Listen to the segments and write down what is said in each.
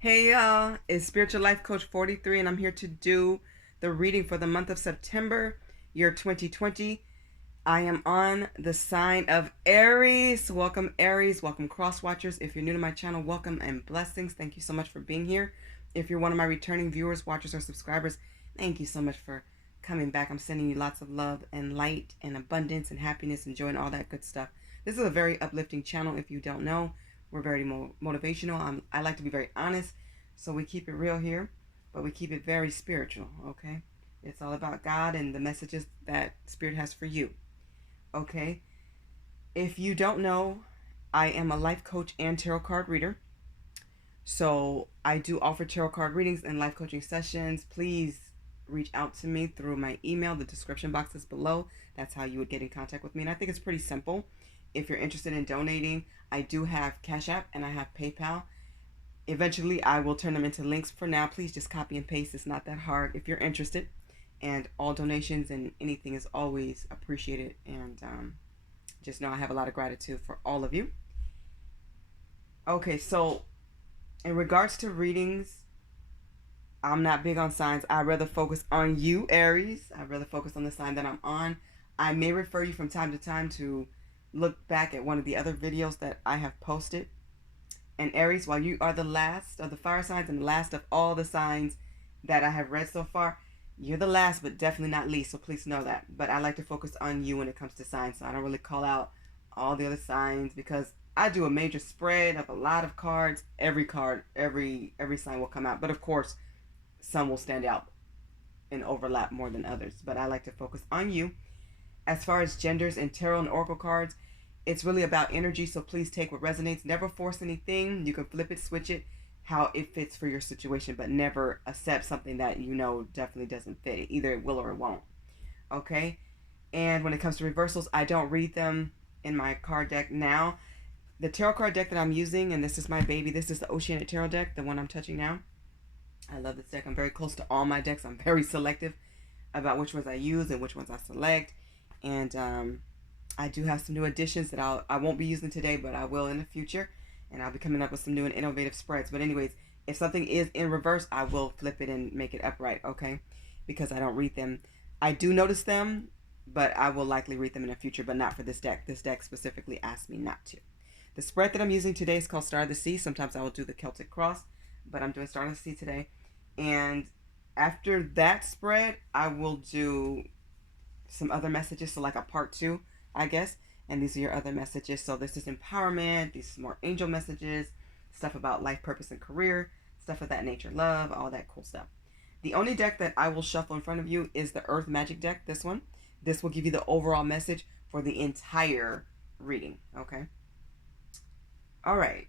Hey y'all, it's Spiritual Life Coach 43 and I'm here to do the reading for the month of September, year 2020. I am on the sign of Aries. Welcome Aries, welcome cross watchers. If you're new to my channel, welcome and blessings. Thank you so much for being here. If you're one of my returning viewers, watchers, or subscribers, thank you so much for coming back. I'm sending you lots of love and light and abundance and happiness and joy and all that good stuff. This is a very uplifting channel. If you don't know, we're very motivational. I like to be very honest, so we keep it real here, but we keep it very spiritual, okay? It's all about God and the messages that Spirit has for you, okay? If you don't know, I am a life coach and tarot card reader. So I do offer tarot card readings and life coaching sessions. Please reach out to me through my email. The description box is below. That's how you would get in contact with me. And I think it's pretty simple. If you're interested in donating, I do have CashApp and I have PayPal. Eventually, I will turn them into links. For now, please just copy and paste. It's not that hard if you're interested. And all donations and anything is always appreciated. And just know I have a lot of gratitude for all of you. Okay, so in regards to readings, I'm not big on signs. I rather focus on you, Aries. I rather focus on the sign that I'm on. I may refer you from time to time to look back at one of the other videos that I have posted. And Aries, while you are the last of the fire signs and the last of all the signs that I have read so far, you're the last, but definitely not least. So please know that. But I like to focus on you when it comes to signs. So I don't really call out all the other signs because I do a major spread of a lot of cards. Every card, every sign will come out. But of course, some will stand out and overlap more than others. But I like to focus on you. As far as genders and tarot and oracle cards, it's really about energy, so please take what resonates. Never force anything. You can flip it, switch it, how it fits for your situation, but never accept something that you know definitely doesn't fit. Either it will or it won't. Okay? And when it comes to reversals, I don't read them in my card deck now. The tarot card deck that I'm using, and this is my baby, this is the Oceanic Tarot deck, the one I'm touching now. I love this deck. I'm very close to all my decks. I'm very selective about which ones I use and which ones I select. And I do have some new additions that I won't be using today, but I will in the future. And I'll be coming up with some new and innovative spreads. But anyways, if something is in reverse, I will flip it and make it upright, okay? Because I don't read them. I do notice them, but I will likely read them in the future, but not for this deck. This deck specifically asked me not to. The spread that I'm using today is called Star of the Sea. Sometimes I will do the Celtic Cross, but I'm doing Star of the Sea today. And after that spread, I will do some other messages, so like a part 2, I guess. And these are your other messages. So this is empowerment, these are more angel messages, stuff about life, purpose, and career, stuff of that nature, love, all that cool stuff. The only deck that I will shuffle in front of you is the Earth Magic deck, this one. This will give you the overall message for the entire reading, okay? All right.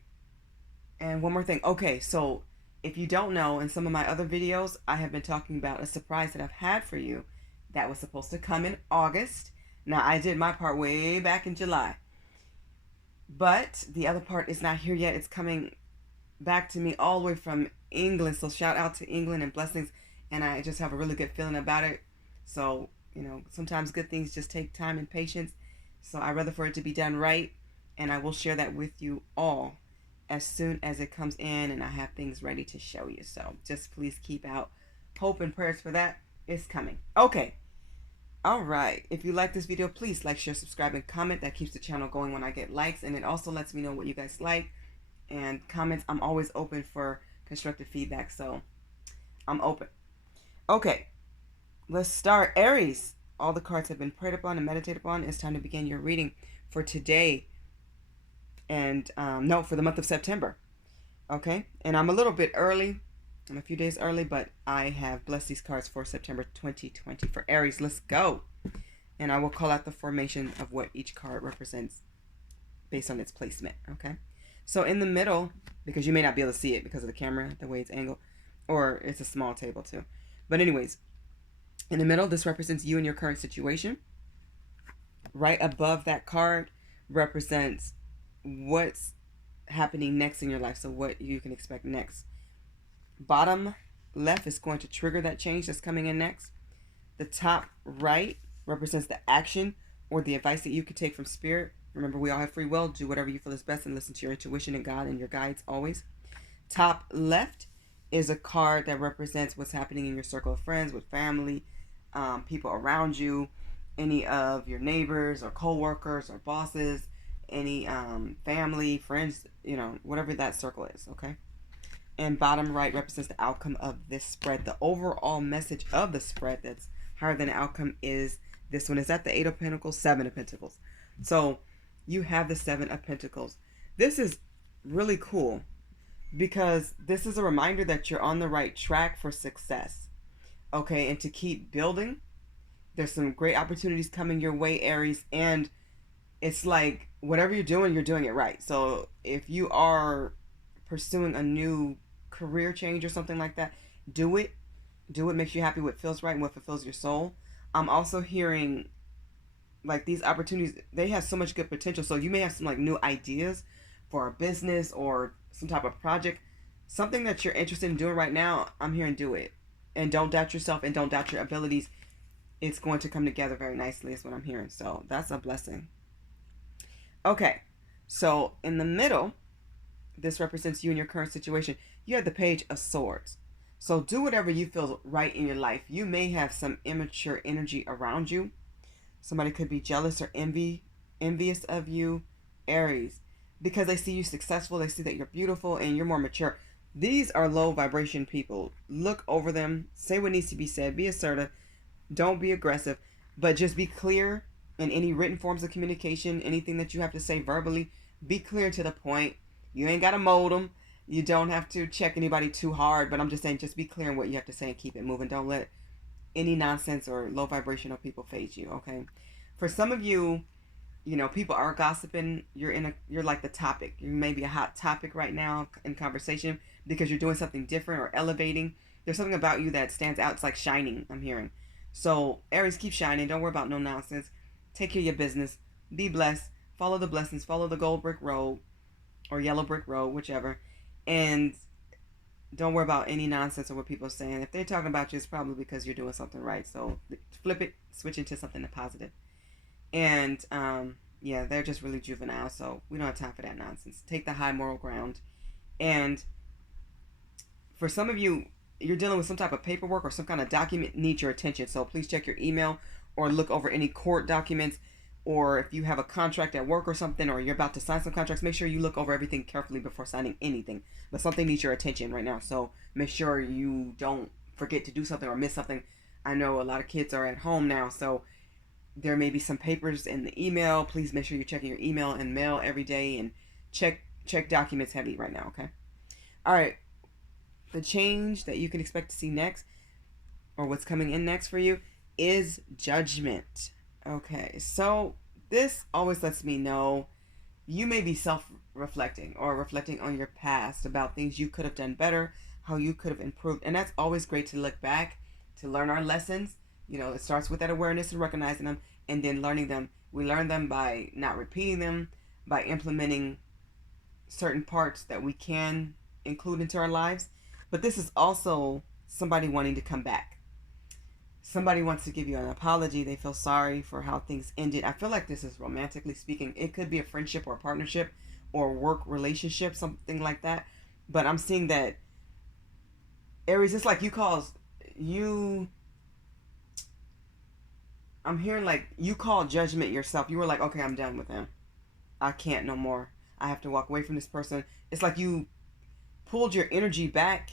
And one more thing. Okay, so if you don't know, in some of my other videos, I have been talking about a surprise that I've had for you that was supposed to come in August. Now, I did my part way back in July, but the other part is not here yet. It's coming back to me all the way from England. So shout out to England and blessings. And I just have a really good feeling about it. So, you know, sometimes good things just take time and patience. So I'd rather for it to be done right. And I will share that with you all as soon as it comes in and I have things ready to show you. So just please keep out hope and prayers for that. It's coming. Okay. All right. If you like this video, please like, share, subscribe, and comment. That keeps the channel going when I get likes. And it also lets me know what you guys like. And comments, I'm always open for constructive feedback. So I'm open. Okay. Let's start. Aries. All the cards have been prayed upon and meditated upon. It's time to begin your reading for today. And no, for the month of September. Okay. And I'm a little bit early. I'm a few days early, but I have blessed these cards for September 2020 for Aries. Let's go. And I will call out the formation of what each card represents based on its placement. Okay. So in the middle, because you may not be able to see it because of the camera, the way it's angled, or it's a small table too. But anyways, in the middle, this represents you and your current situation. Right above that card represents what's happening next in your life. So what you can expect next. Bottom left is going to trigger that change that's coming in next. The top right represents the action or the advice that you could take from Spirit. Remember, we all have free will. Do whatever you feel is best and listen to your intuition and God and your guides always. Top left is a card that represents what's happening in your circle of friends, with family, people around you, any of your neighbors or co-workers or bosses, any family, friends, whatever that circle is, okay? And bottom right represents the outcome of this spread. The overall message of the spread that's higher than the outcome is this one. Is that the Eight of Pentacles? Seven of Pentacles. So you have the Seven of Pentacles. This is really cool because this is a reminder that you're on the right track for success, okay? And to keep building. There's some great opportunities coming your way, Aries, and it's like whatever you're doing it right. So if you are pursuing a new career change or something like that, do it. Do it. Makes you happy. What feels right and what fulfills your soul. I'm also hearing like these opportunities, they have so much good potential. So you may have some like new ideas for a business or some type of project, something that you're interested in doing right now. I'm hearing do it, and don't doubt yourself and don't doubt your abilities. It's going to come together very nicely is what I'm hearing. So that's a blessing. Okay, so in the middle, this represents you and your current situation. You have the Page of Swords. So do whatever you feel right in your life. You may have some immature energy around you. Somebody could be jealous or envious of you, Aries, because they see you successful. They see that you're beautiful and you're more mature. These are low vibration people. Look over them. Say what needs to be said. Be assertive. Don't be aggressive, but just be clear in any written forms of communication, anything that you have to say verbally. Be clear to the point. You ain't got to mold them. You don't have to check anybody too hard, but I'm just saying just be clear in what you have to say and keep it moving. Don't let any nonsense or low vibrational people phase you, okay? For some of you, people are gossiping. You're like the topic. You may be a hot topic right now in conversation because you're doing something different or elevating. There's something about you that stands out. It's like shining, I'm hearing. So, Aries, keep shining. Don't worry about no nonsense. Take care of your business. Be blessed. Follow the blessings. Follow the gold brick road or yellow brick road, whichever. And don't worry about any nonsense or what people are saying. If they're talking about you, it's probably because you're doing something right. So, flip it. Switch into something positive. And, yeah, they're just really juvenile. So, we don't have time for that nonsense. Take the high moral ground. And for some of you, you're dealing with some type of paperwork or some kind of document needs your attention. So please check your email or look over any court documents, or if you have a contract at work or something, or you're about to sign some contracts, make sure you look over everything carefully before signing anything. But something needs your attention right now. So make sure you don't forget to do something or miss something. I know a lot of kids are at home now, so there may be some papers in the email. Please make sure you're checking your email and mail every day and check documents heavy right now, okay? All right. The change that you can expect to see next, or what's coming in next for you, is Judgment. Okay, so this always lets me know you may be self-reflecting or reflecting on your past about things you could have done better, how you could have improved. And that's always great to look back, to learn our lessons. It starts with that awareness and recognizing them and then learning them. We learn them by not repeating them, by implementing certain parts that we can include into our lives. But this is also somebody wanting to come back. Somebody wants to give you an apology. They feel sorry for how things ended. I feel like this is romantically speaking. It could be a friendship or a partnership or work relationship, something like that. But I'm seeing that, Aries, it's like I'm hearing like you called Judgment yourself. You were like, okay, I'm done with him. I can't no more. I have to walk away from this person. It's like you pulled your energy back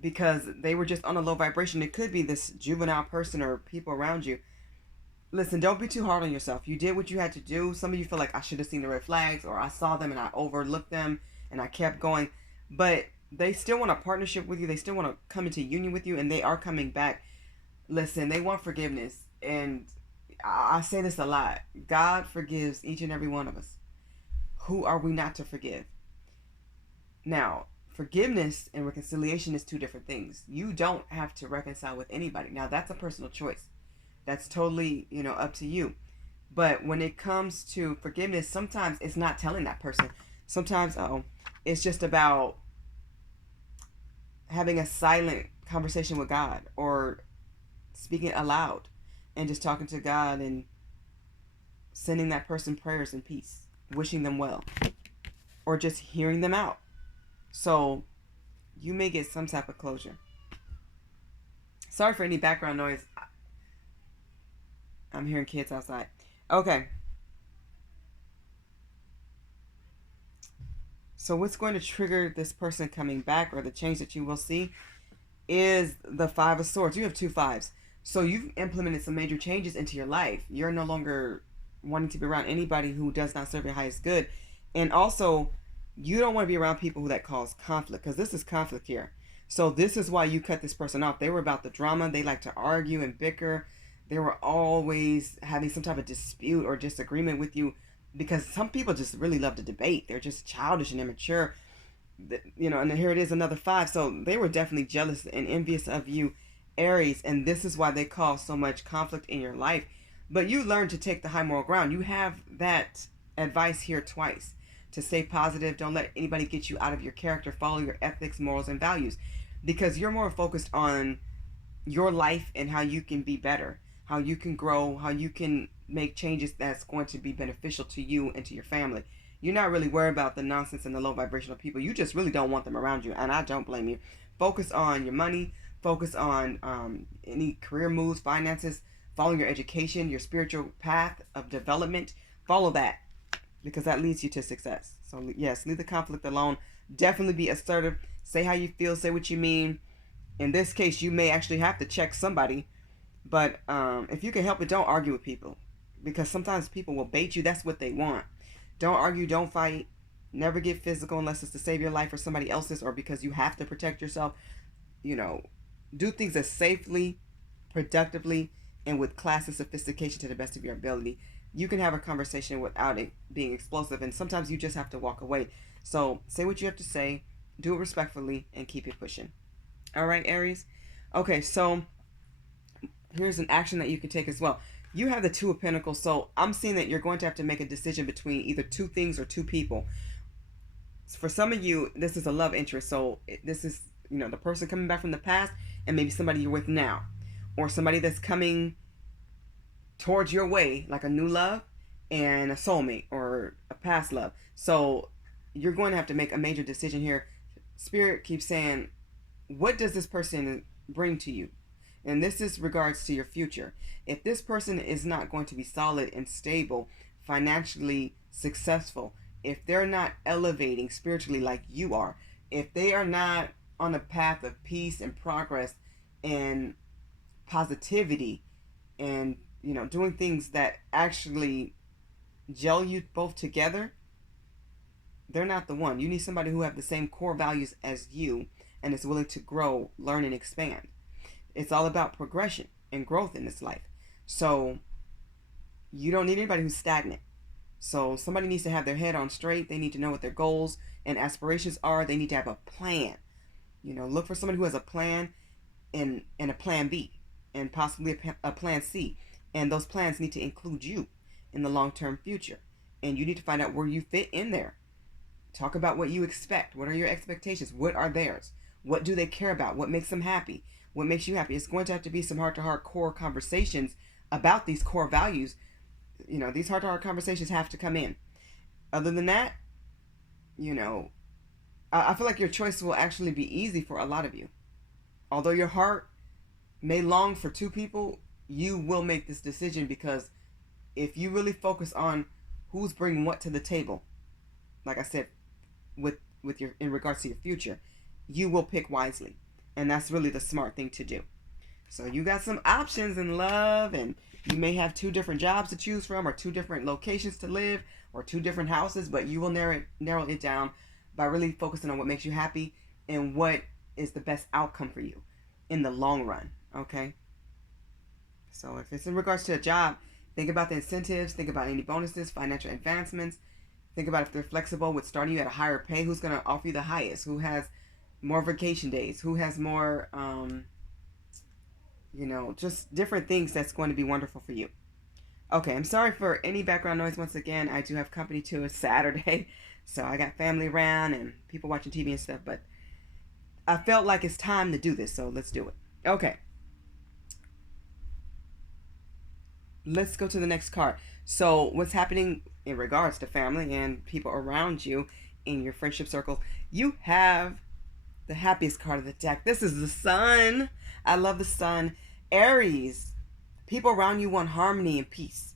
because they were just on a low vibration. It could be this juvenile person or people around you. Listen, don't be too hard on yourself. You did what you had to do. Some of you feel like I should have seen the red flags, or I saw them and I overlooked them and I kept going. But they still want a partnership with you. They still want to come into union with you, and they are coming back. Listen, they want forgiveness. And I say this a lot. God forgives each and every one of us. Who are we not to forgive? Now, forgiveness and reconciliation is two different things. You don't have to reconcile with anybody. Now, that's a personal choice. That's totally, up to you. But when it comes to forgiveness, sometimes it's not telling that person. Sometimes, it's just about having a silent conversation with God, or speaking aloud and just talking to God and sending that person prayers and peace, wishing them well, or just hearing them out. So you may get some type of closure. Sorry for any background noise. I'm hearing kids outside. Okay. So what's going to trigger this person coming back, or the change that you will see, is the Five of Swords. You have two fives. So you've implemented some major changes into your life. You're no longer wanting to be around anybody who does not serve your highest good. And also, you don't want to be around people that cause conflict, because this is conflict here. So this is why you cut this person off. They were about the drama. They like to argue and bicker. They were always having some type of dispute or disagreement with you, because some people just really love to debate. They're just childish and immature. And here it is, another five. So they were definitely jealous and envious of you, Aries, and this is why they cause so much conflict in your life. But you learn to take the high moral ground. You have that advice here twice: to stay positive, don't let anybody get you out of your character, follow your ethics, morals, and values, because you're more focused on your life and how you can be better, how you can grow, how you can make changes that's going to be beneficial to you and to your family. You're not really worried about the nonsense and the low vibrational people. You just really don't want them around you, and I don't blame you. Focus on your money, focus on any career moves, finances, follow your education, your spiritual path of development. Follow that, because that leads you to success. So yes, leave the conflict alone. Definitely be assertive. Say how you feel, say what you mean. In this case, you may actually have to check somebody, but if you can help it, don't argue with people, because sometimes people will bait you. That's what they want. Don't argue, don't fight. Never get physical unless it's to save your life or somebody else's, or because you have to protect yourself. Do things as safely, productively, and with class and sophistication to the best of your ability. You can have a conversation without it being explosive, and sometimes you just have to walk away. So say what you have to say, do it respectfully, and keep it pushing. All right, Aries? Okay, so here's an action that you can take as well. You have the Two of Pentacles, so I'm seeing that you're going to have to make a decision between either two things or two people. For some of you, this is a love interest, so this is, the person coming back from the past, and maybe somebody you're with now, or somebody that's coming towards your way, like a new love and a soulmate or a past love. So you're going to have to make a major decision here. Spirit keeps saying, what does this person bring to you? And this is regards to your future. If this person is not going to be solid and stable, financially successful, if they're not elevating spiritually like you are, if they are not on a path of peace and progress and positivity, and doing things that actually gel you both together, they're not the one. You need somebody who have the same core values as you and is willing to grow, learn, and expand. It's all about progression and growth in this life. So you don't need anybody who's stagnant. So somebody needs to have their head on straight. They need to know what their goals and aspirations are. They need to have a plan. Look for somebody who has a plan and a plan B, and possibly a plan C. And those plans need to include you in the long-term future. And you need to find out where you fit in there. Talk about what you expect. What are your expectations? What are theirs? What do they care about? What makes them happy? What makes you happy? It's going to have to be some heart-to-heart core conversations about these core values. These heart-to-heart conversations have to come in. Other than that, I feel like your choice will actually be easy for a lot of you. Although your heart may long for two people, you will make this decision, because if you really focus on who's bringing what to the table, like I said, with your in regards to your future, you will pick wisely, and that's really the smart thing to do. So you got some options in love, and you may have two different jobs to choose from, or two different locations to live, or two different houses, but you will narrow it down by really focusing on what makes you happy and what is the best outcome for you in the long run. Okay? So if it's in regards to a job, think about the incentives, think about any bonuses, financial advancements. Think about if they're flexible with starting you at a higher pay, who's going to offer you the highest, who has more vacation days, who has more, just different things that's going to be wonderful for you. Okay, I'm sorry for any background noise once again. I do have company too. It's Saturday, so I got family around and people watching TV and stuff, but I felt like it's time to do this, so let's do it. Okay. Let's go to the next card. So what's happening in regards to family and people around you in your friendship circles? You have the happiest card of the deck. This is the sun. I love the sun. Aries, people around you want harmony and peace.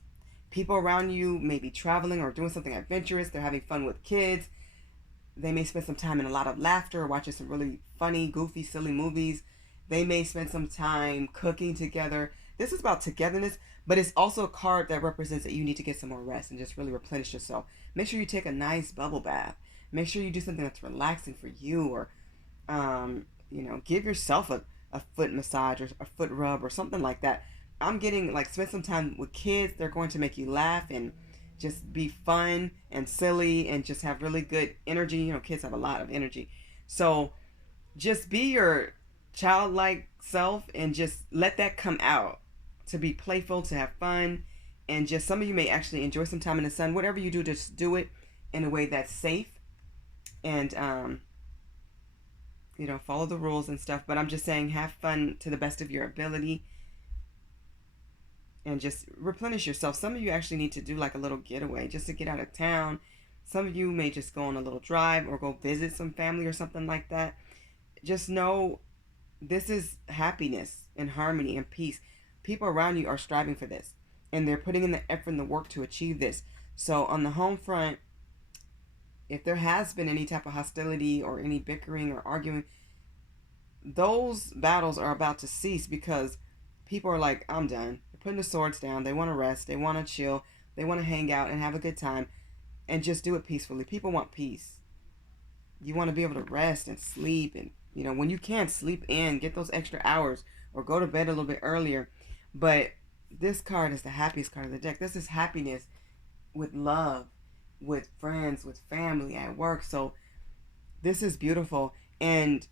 People around you may be traveling or doing something adventurous. They're having fun with kids. They may spend some time in a lot of laughter, watching some really funny, goofy, silly movies. They may spend some time cooking together. This is about togetherness, but it's also a card that represents that you need to get some more rest and just really replenish yourself. Make sure you take a nice bubble bath. Make sure you do something that's relaxing for you, or give yourself a foot massage or a foot rub or something like that. I'm getting like spend some time with kids. They're going to make you laugh and just be fun and silly and just have really good energy. Kids have a lot of energy. So just be your childlike self and just let that come out, to be playful, to have fun. And just some of you may actually enjoy some time in the sun. Whatever you do, just do it in a way that's safe and follow the rules and stuff. But I'm just saying, have fun to the best of your ability and just replenish yourself. Some of you actually need to do like a little getaway just to get out of town. Some of you may just go on a little drive or go visit some family or something like that. Just know this is happiness and harmony and peace. People around you are striving for this, and they're putting in the effort and the work to achieve this. So on the home front, if there has been any type of hostility or any bickering or arguing, those battles are about to cease, because people are like, I'm done. They're putting the swords down. They want to rest. They want to chill. They want to hang out and have a good time and just do it peacefully. People want peace. You want to be able to rest and sleep, and when you can, sleep in, get those extra hours, or go to bed a little bit earlier. But this card is the happiest card of the deck. This is happiness with love, with friends, with family, at work. So this is beautiful. And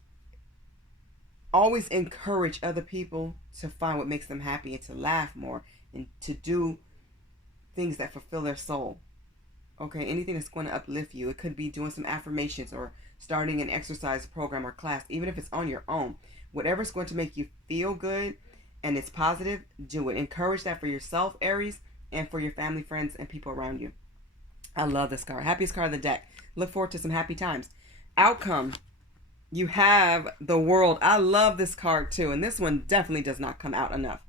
always encourage other people to find what makes them happy and to laugh more and to do things that fulfill their soul. Okay, anything that's going to uplift you. It could be doing some affirmations or starting an exercise program or class, even if it's on your own. Whatever's going to make you feel good and it's positive, do it. Encourage that for yourself, Aries, and for your family, friends, and people around you. I love this card. Happiest card of the deck. Look forward to some happy times. Outcome. You have the World. I love this card too, and this one definitely does not come out enough.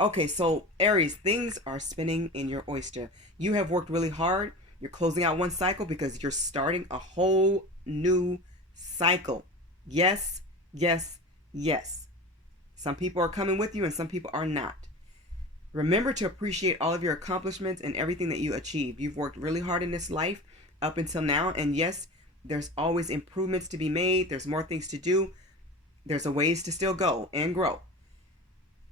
Okay, so Aries, things are spinning in your oyster. You have worked really hard. You're closing out one cycle because you're starting a whole new cycle. Yes, yes, yes. Some people are coming with you and some people are not. Remember to appreciate all of your accomplishments and everything that you achieve. You've worked really hard in this life up until now. And yes, there's always improvements to be made. There's more things to do. There's a ways to still go and grow.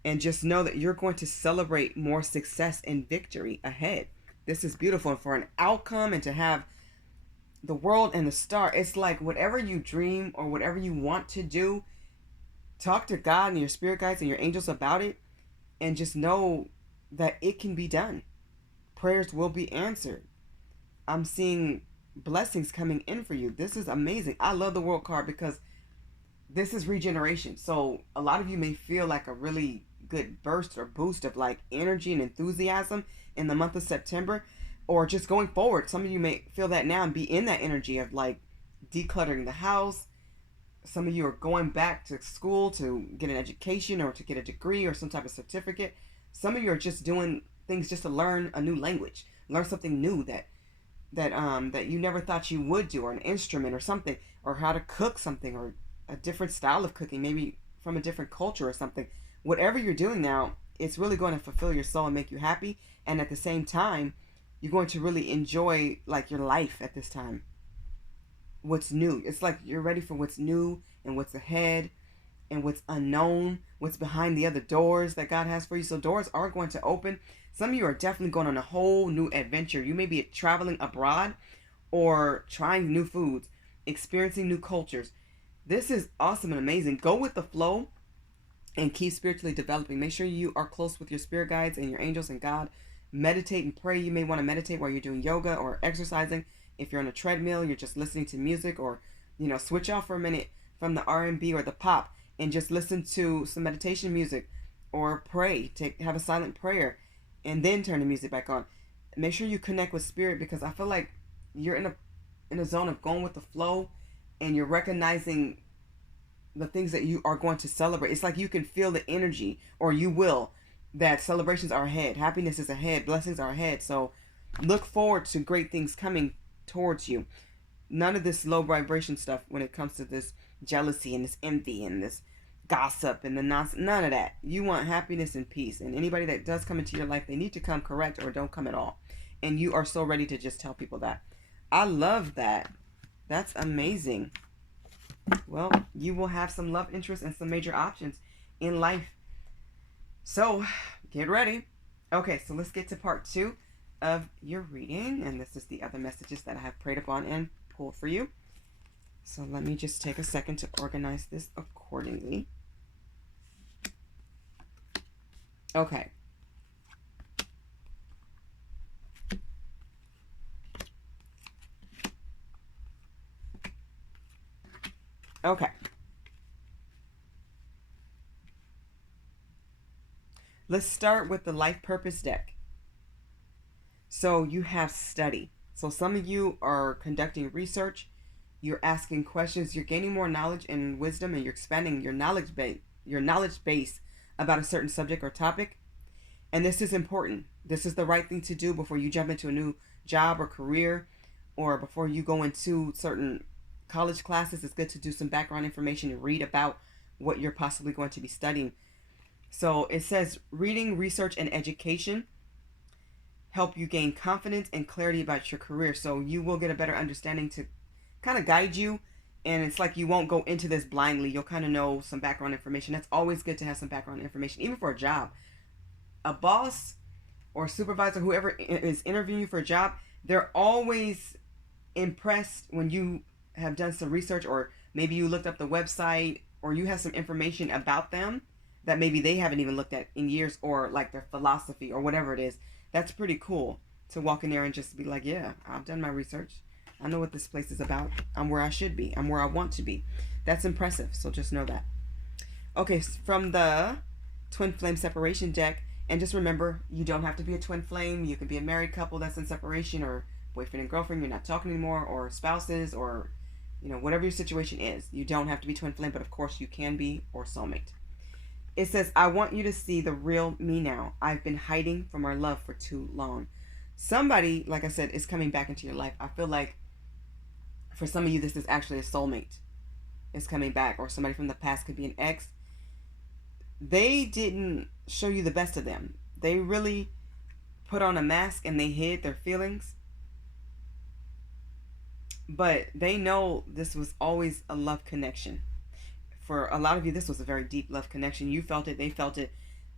And just know that you're going to celebrate more success and victory ahead. This is beautiful. And for an outcome and to have the World and the Star, it's like whatever you dream or whatever you want to do, talk to God and your spirit guides and your angels about it, and just know that it can be done. Prayers will be answered. I'm seeing blessings coming in for you. This is amazing. I love the World card because this is regeneration. So a lot of you may feel like a really good burst or boost of like energy and enthusiasm in the month of September, or just going forward. Some of you may feel that now and be in that energy of like decluttering the house. Some of you are going back to school to get an education or to get a degree or some type of certificate. Some of you are just doing things just to learn a new language, learn something new that you never thought you would do, or an instrument or something, or how to cook something, or a different style of cooking, maybe from a different culture or something. Whatever you're doing now, it's really going to fulfill your soul and make you happy. And at the same time, you're going to really enjoy like your life at this time. What's new. It's like you're ready for what's new and what's ahead and what's unknown, what's behind the other doors that God has for you. So doors are going to open. Some of you are definitely going on a whole new adventure. You may be traveling abroad or trying new foods, experiencing new cultures. This is awesome and amazing. Go with the flow and keep spiritually developing. Make sure you are close with your spirit guides and your angels and God. Meditate and pray. You may want to meditate while you're doing yoga or exercising. If you're on a treadmill, you're just listening to music, or switch off for a minute from the R&B or the pop and just listen to some meditation music, or pray. Have a silent prayer and then turn the music back on. Make sure you connect with spirit, because I feel like you're in a zone of going with the flow, and you're recognizing the things that you are going to celebrate. It's like you can feel the energy, or you will, that celebrations are ahead. Happiness is ahead. Blessings are ahead. So look forward to great things coming towards you. None of this low vibration stuff when it comes to this jealousy and this envy and this gossip and the nonsense. None of that. You want happiness and peace. And anybody that does come into your life, they need to come correct or don't come at all. And you are so ready to just tell people that. I love that. That's amazing. Well, you will have some love interests and some major options in life. So, get ready. Okay, so let's get to part 2 of your reading. And this is the other messages that I have prayed upon and pulled for you. So let me just take a second to organize this accordingly. Okay. Okay. Let's start with the life purpose deck. So you have study. So some of you are conducting research, you're asking questions, you're gaining more knowledge and wisdom, and you're expanding your knowledge base about a certain subject or topic. And this is important. This is the right thing to do before you jump into a new job or career, or before you go into certain college classes. It's good to do some background information and read about what you're possibly going to be studying. So it says reading, research, and education help you gain confidence and clarity about your career. So you will get a better understanding to kind of guide you. And it's like you won't go into this blindly. You'll kind of know some background information. That's always good to have some background information, even for a job. A boss or supervisor, whoever is interviewing you for a job, they're always impressed when you have done some research, or maybe you looked up the website, or you have some information about them that maybe they haven't even looked at in years, or like their philosophy or whatever it is. That's pretty cool to walk in there and just be like, yeah, I've done my research. I know what this place is about. I'm where I should be. I'm where I want to be. That's impressive. So just know that. Okay, from the Twin Flame Separation deck, and just remember, you don't have to be a twin flame. You could be a married couple that's in separation, or boyfriend and girlfriend, you're not talking anymore, or spouses, or whatever your situation is. You don't have to be twin flame, but of course you can be, or soulmate. It says, I want you to see the real me now. I've been hiding from our love for too long. Somebody, like I said, is coming back into your life. I feel like for some of you, this is actually a soulmate is coming back, or somebody from the past, could be an ex. They didn't show you the best of them. They really put on a mask and they hid their feelings. But they know this was always a love connection. For a lot of you, this was a very deep love connection. You felt it, they felt it,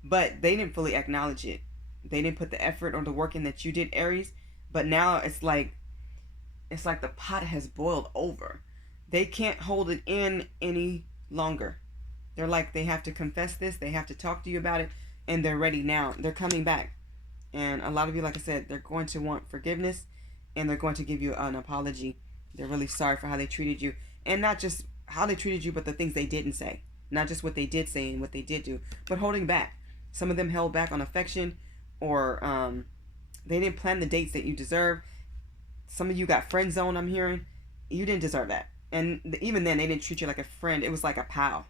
but they didn't fully acknowledge it. They didn't put the effort or the work in that you did, Aries. But now it's like the pot has boiled over. They can't hold it in any longer. They're like, they have to confess this, they have to talk to you about it, and they're ready now. They're coming back. And a lot of you, like I said, they're going to want forgiveness, and they're going to give you an apology. They're really sorry for how they treated you. And not just how they treated you, but the things they didn't say. Not just what they did say and what they did do, but holding back. Some of them held back on affection, or they didn't plan the dates that you deserve. Some of you got friend zone, I'm hearing. You didn't deserve that. And even then, they didn't treat you like a friend. It was like a pal.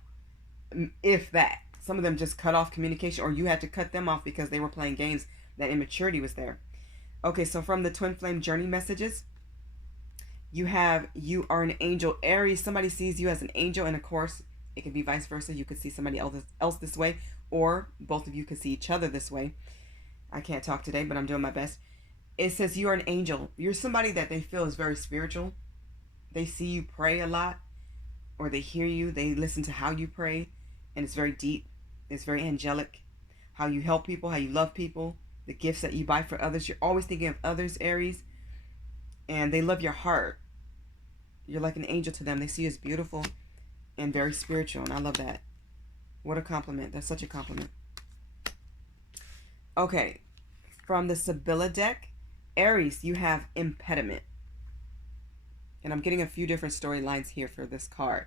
If that. Some of them just cut off communication, or you had to cut them off because they were playing games. That immaturity was there. Okay, so from the Twin Flame Journey messages, you have, you are an angel. Aries, somebody sees you as an angel, and of course, it could be vice versa. You could see somebody else this way, or both of you could see each other this way. I can't talk today, but I'm doing my best. It says you are an angel. You're somebody that they feel is very spiritual. They see you pray a lot, or they hear you. They listen to how you pray, and it's very deep. It's very angelic. How you help people, how you love people, the gifts that you buy for others. You're always thinking of others, Aries, and they love your heart. You're like an angel to them. They see you as beautiful and very spiritual, and I love that. What a compliment. That's such a compliment. Okay, from the Sibylla deck, Aries, you have impediment. And I'm getting a few different storylines here for this card.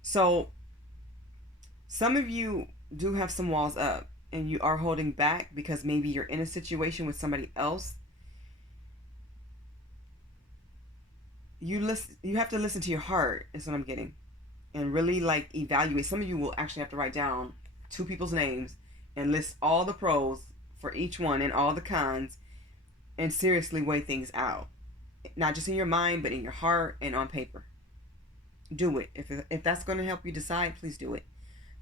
So, some of you do have some walls up, and you are holding back because maybe you're in a situation with somebody else. You have to listen to your heart, is what I'm getting. and really like evaluate. Some of you will actually have to write down 2 people's names and list all the pros for each one and all the cons, and seriously weigh things out. Not just in your mind, but in your heart and on paper. Do it. If that's going to help you decide, please do it.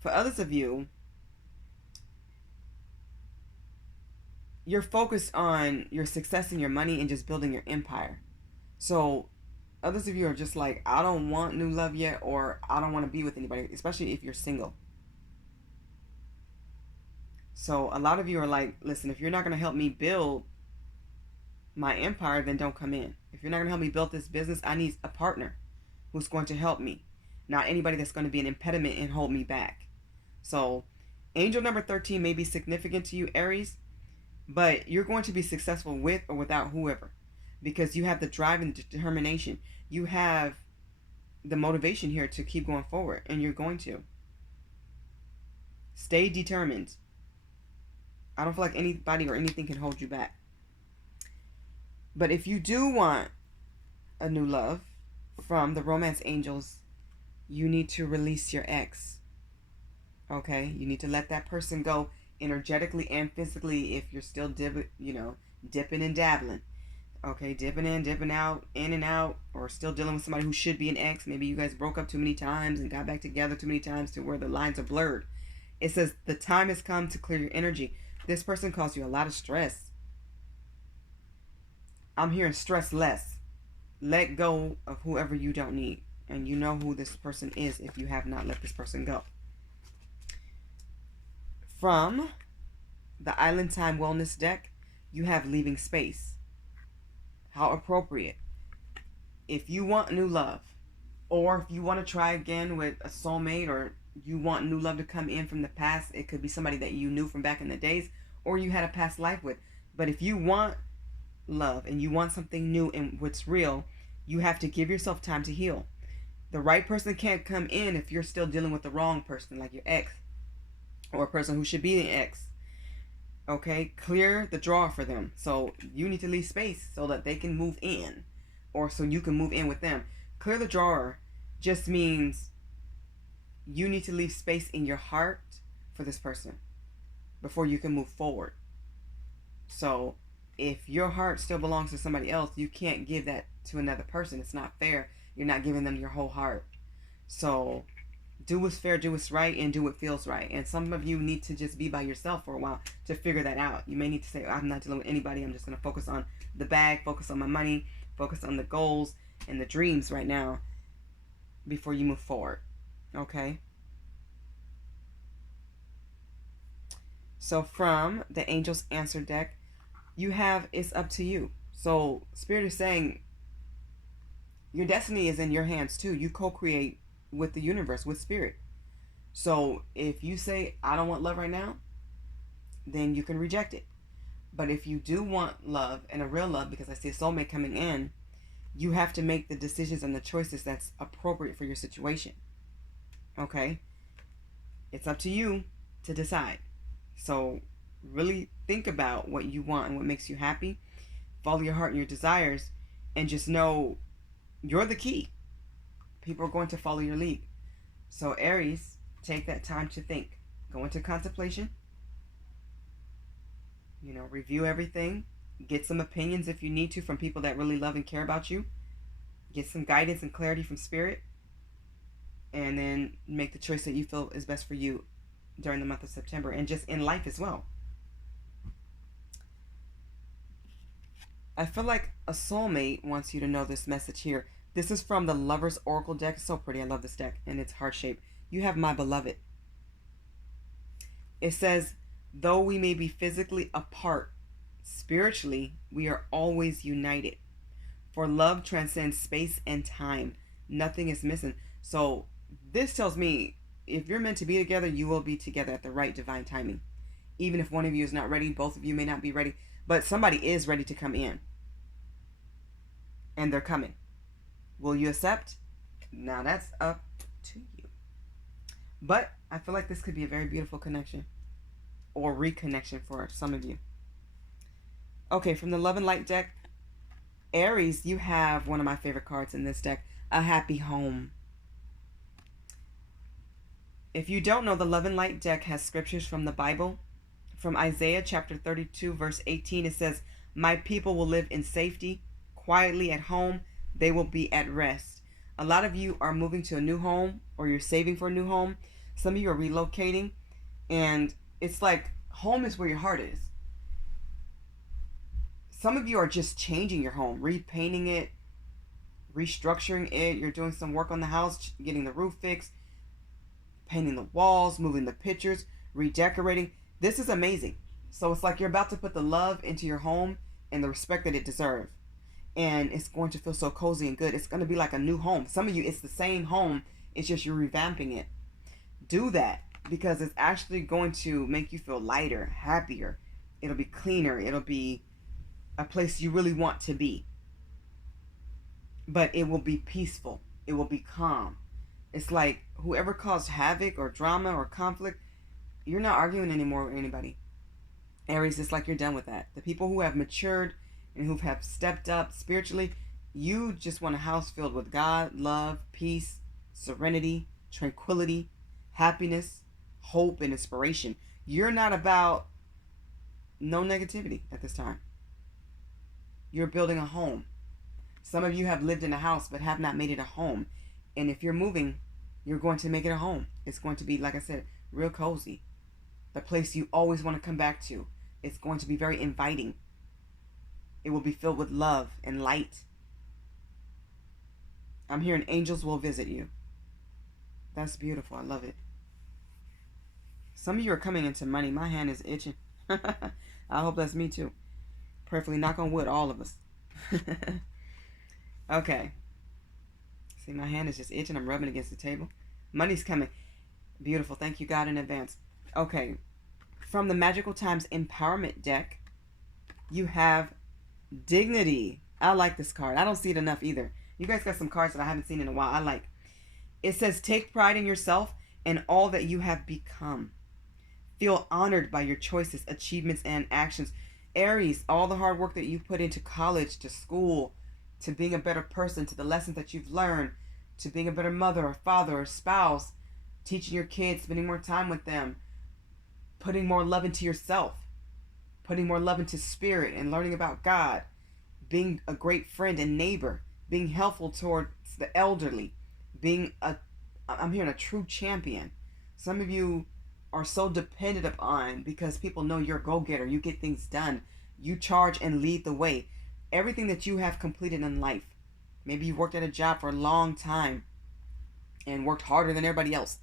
For others of you, you're focused on your success and your money and just building your empire. So others of you are just like, I don't want new love yet, or I don't want to be with anybody, especially if you're single. So a lot of you are like, listen, if you're not going to help me build my empire, then don't come in. If you're not going to help me build this business, I need a partner who's going to help me, not anybody that's going to be an impediment and hold me back. So angel number 13 may be significant to you, Aries, but you're going to be successful with or without whoever, because you have the drive and determination. You have the motivation here to keep going forward, and you're going to stay determined. I don't feel like anybody or anything can hold you back. But if you do want a new love from the romance angels, you need to release your ex. Okay? You need to let that person go energetically and physically if you're still dipping and dabbling. Okay, dipping in, dipping out, in and out, or still dealing with somebody who should be an ex. Maybe you guys broke up too many times and got back together too many times to where the lines are blurred. It says the time has come to clear your energy. This person caused you a lot of stress. I'm hearing stress less. Let go of whoever you don't need. And you know who this person is if you have not let this person go. From the Island Time Wellness deck, you have leaving space. How appropriate. If you want new love, or if you want to try again with a soulmate, or you want new love to come in from the past, it could be somebody that you knew from back in the days, or you had a past life with. But if you want love and you want something new and what's real, you have to give yourself time to heal. The right person can't come in if you're still dealing with the wrong person, like your ex, or a person who should be an ex. Okay, clear the drawer for them. So you need to leave space so that they can move in, or so you can move in with them. Clear the drawer just means you need to leave space in your heart for this person before you can move forward. So if your heart still belongs to somebody else, you can't give that to another person. It's not fair. You're not giving them your whole heart. So do what's fair, do what's right, and do what feels right. And some of you need to just be by yourself for a while to figure that out. You may need to say, I'm not dealing with anybody. I'm just going to focus on the bag, focus on my money, focus on the goals and the dreams right now before you move forward. Okay? So from the Angels Answer deck, you have It's Up to You. So Spirit is saying your destiny is in your hands too. You co-create with the universe, with Spirit. So if you say, I don't want love right now, then you can reject it. But if you do want love, and a real love, because I see a soulmate coming in, you have to make the decisions and the choices that's appropriate for your situation. Okay? It's up to you to decide. So really think about what you want and what makes you happy. Follow your heart and your desires, and just know you're the key. People are going to follow your lead. So Aries, take that time to think. Go into contemplation. Review everything. Get some opinions if you need to from people that really love and care about you. Get some guidance and clarity from Spirit. And then make the choice that you feel is best for you during the month of September, and just in life as well. I feel like a soulmate wants you to know this message here. This is from the Lover's Oracle deck. It's so pretty. I love this deck. And it's heart-shaped. You have My Beloved. It says, though we may be physically apart, spiritually, we are always united. For love transcends space and time. Nothing is missing. So this tells me, if you're meant to be together, you will be together at the right divine timing. Even if one of you is not ready, both of you may not be ready. But somebody is ready to come in. And they're coming. Will you accept? Now that's up to you. But I feel like this could be a very beautiful connection. Or reconnection for some of you. Okay, from the Love and Light deck, Aries, you have one of my favorite cards in this deck. A Happy Home. If you don't know, the Love and Light deck has scriptures from the Bible. From Isaiah chapter 32, verse 18, it says, "My people will live in safety, quietly at home. They will be at rest." A lot of you are moving to a new home, or you're saving for a new home. Some of you are relocating, and it's like home is where your heart is. Some of you are just changing your home, repainting it, restructuring it. You're doing some work on the house, getting the roof fixed, painting the walls, moving the pictures, redecorating. This is amazing. So it's like you're about to put the love into your home and the respect that it deserves. And it's going to feel so cozy and good. It's going to be like a new home. Some of you, it's the same home. It's just you're revamping it. Do that, because it's actually going to make you feel lighter, happier. It'll be cleaner. It'll be a place you really want to be. But it will be peaceful. It will be calm. It's like whoever caused havoc or drama or conflict, you're not arguing anymore with anybody. Aries, it's like you're done with that. The people who have matured and who have stepped up spiritually, you just want a house filled with God, love, peace, serenity, tranquility, happiness, hope, and inspiration. You're not about no negativity at this time. You're building a home. Some of you have lived in a house but have not made it a home. And if you're moving, you're going to make it a home. It's going to be, like I said, real cozy. The place you always want to come back to. It's going to be very inviting. It will be filled with love and light. I'm hearing angels will visit you. That's beautiful. I love it. Some of you are coming into money. My hand is itching. I hope that's me too. Prayerfully, knock on wood, all of us. Okay. See, my hand is just itching. I'm rubbing against the table. Money's coming. Beautiful. Thank you, God, in advance. Okay. From the Magical Times Empowerment deck, you have Dignity. I like this card. I don't see it enough either. You guys got some cards that I haven't seen in a while. I like. It says, take pride in yourself and all that you have become. Feel honored by your choices, achievements, and actions. Aries, all the hard work that you put into college, to school, to being a better person, to the lessons that you've learned, to being a better mother or father or spouse, teaching your kids, spending more time with them, putting more love into yourself, putting more love into spirit and learning about God, being a great friend and neighbor, being helpful towards the elderly, being I'm hearing a true champion. Some of you are so dependent upon, because people know you're a go-getter, you get things done, you charge and lead the way. Everything that you have completed in life, maybe you worked at a job for a long time and worked harder than everybody else.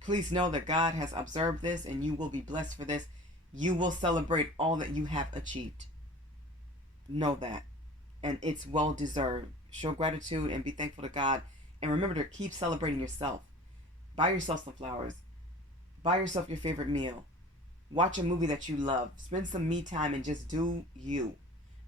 Please know that God has observed this and you will be blessed for this. You will celebrate all that you have achieved. Know that. And it's well deserved. Show gratitude and be thankful to God. And remember to keep celebrating yourself. Buy yourself some flowers. Buy yourself your favorite meal. Watch a movie that you love. Spend some me time and just do you.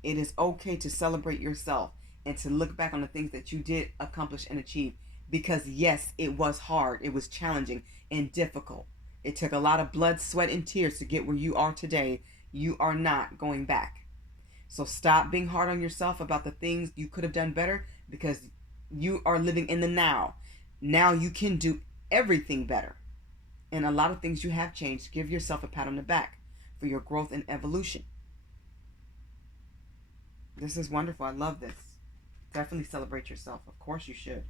It is okay to celebrate yourself and to look back on the things that you did accomplish and achieve. Because yes, it was hard. It was challenging and difficult. It took a lot of blood, sweat, and tears to get where you are today. You are not going back. So stop being hard on yourself about the things you could have done better, because you are living in the now. Now you can do everything better. And a lot of things you have changed. Give yourself a pat on the back for your growth and evolution. This is wonderful. I love this. Definitely celebrate yourself. Of course you should.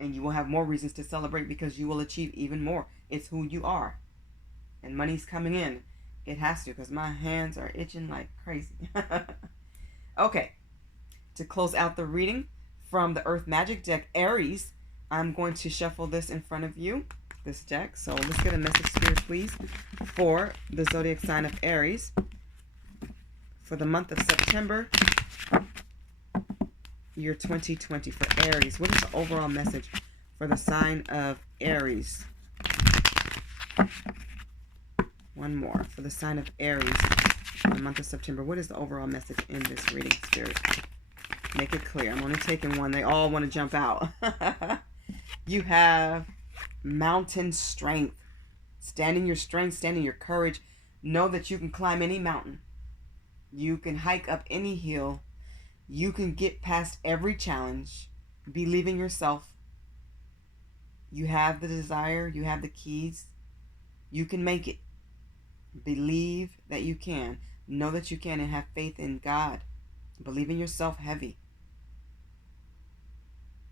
And you will have more reasons to celebrate, because you will achieve even more. It's who you are. And money's coming in. It has to, because my hands are itching like crazy. Okay. To close out the reading from the Earth Magic deck, Aries, I'm going to shuffle this in front of you, this deck. So let's get a message, Spirit, please, for the zodiac sign of Aries for the month of September, year 2020 for Aries. What is the overall message for the sign of Aries? One more. For the sign of Aries for the month of September, what is the overall message in this reading, Spirit? Make it clear. I'm only taking one. They all want to jump out. You have mountain strength. Stand in your strength, stand in your courage. Know that you can climb any mountain. You can hike up any hill. You can get past every challenge. Believe in yourself. You have the desire, you have the keys. You can make it. Believe that you can. Know that you can, and have faith in God. Believe in yourself heavy.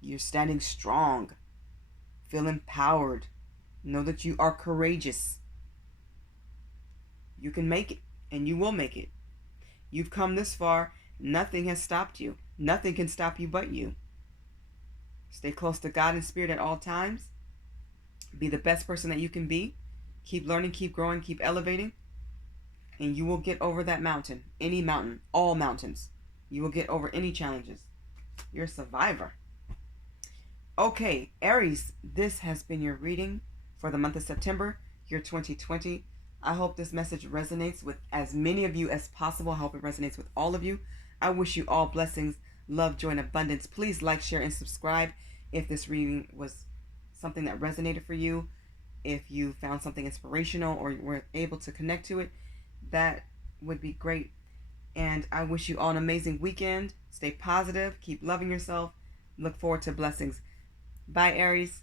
You're standing strong. Feel empowered. Know that you are courageous. You can make it, and you will make it. You've come this far. Nothing has stopped you. Nothing can stop you but you. Stay close to God and Spirit at all times. Be the best person that you can be. Keep learning, keep growing, keep elevating. And you will get over that mountain. Any mountain. All mountains. You will get over any challenges. You're a survivor. Okay, Aries, this has been your reading for the month of September, year 2020. I hope this message resonates with as many of you as possible. I hope it resonates with all of you. I wish you all blessings, love, joy, and abundance. Please like, share, and subscribe if this reading was something that resonated for you. If you found something inspirational or were able to connect to it, that would be great. And I wish you all an amazing weekend. Stay positive. Keep loving yourself. Look forward to blessings. Bye, Aries.